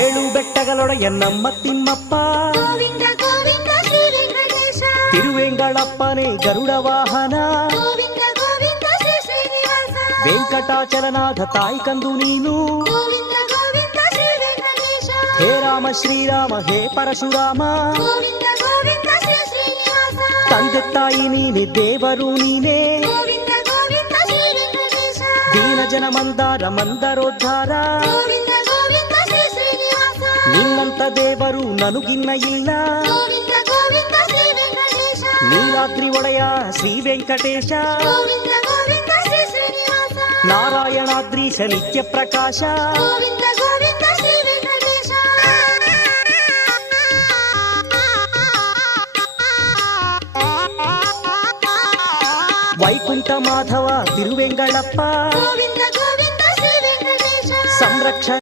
ಏಳು ಬೆಟ್ಟಗಳೊಡೆಯ ನಮ್ಮ ತಿಮ್ಮಪ್ಪ, ಗೋವಿಂದ ಗೋವಿಂದ ಶ್ರೀ ವೆಂಕಟೇಶ, ತಿರುವೆಂಗಳಪ್ಪನೇ ಗರುಡ ವಾಹನ, ಗೋವಿಂದ ಗೋವಿಂದ ಶ್ರೀ ಶ್ರೀನಿವಾಸ, ವೆಂಕಟಾಚಲನಾಥ ತಾಯಿ ಕಂದು ನೀನು, ಗೋವಿಂದ ಗೋವಿಂದ ಶ್ರೀ ವೆಂಕಟೇಶ, ಹೇ ರಾಮ ಶ್ರೀರಾಮ ಹೇ ಪರಶುರಾಮ, ಗೋವಿಂದ ಗೋವಿಂದ ಶ್ರೀ ಶ್ರೀನಿವಾಸ, ತಂದೆ ತಾಯಿ ನೀನೆ ದೇವರು ನೀನೇ, ಗೋವಿಂದ ಗೋವಿಂದ ಶ್ರೀ ವೆಂಕಟೇಶ, ದೀನ ಜನ ಮಂದಾರ ಮಂದರೋದ್ಧಾರ, ಗೋವಿಂದ ಗೋವಿಂದ ಶ್ರೀ ಶ್ರೀನಿವಾಸ, ನಿನ್ನಂತ ದೇವರು ನನಗಿನ್ನ ಇಲ್ಲ, ಗೋವಿಂದ ಗೋವಿಂದ ಶ್ರೀ ವೆಂಕಟೇಶ, ನೀಲಾದ್ರಿ ಒಡೆಯ ಶ್ರೀ ವೆಂಕಟೇಶ, ಗೋವಿಂದ ಗೋವಿಂದ ಶ್ರೀ ಶ್ರೀನಿವಾಸ, ನಾರಾಯಣಾದ್ರೀಶ ನಿತ್ಯ ಪ್ರಕಾಶ, ಗೋವಿಂದ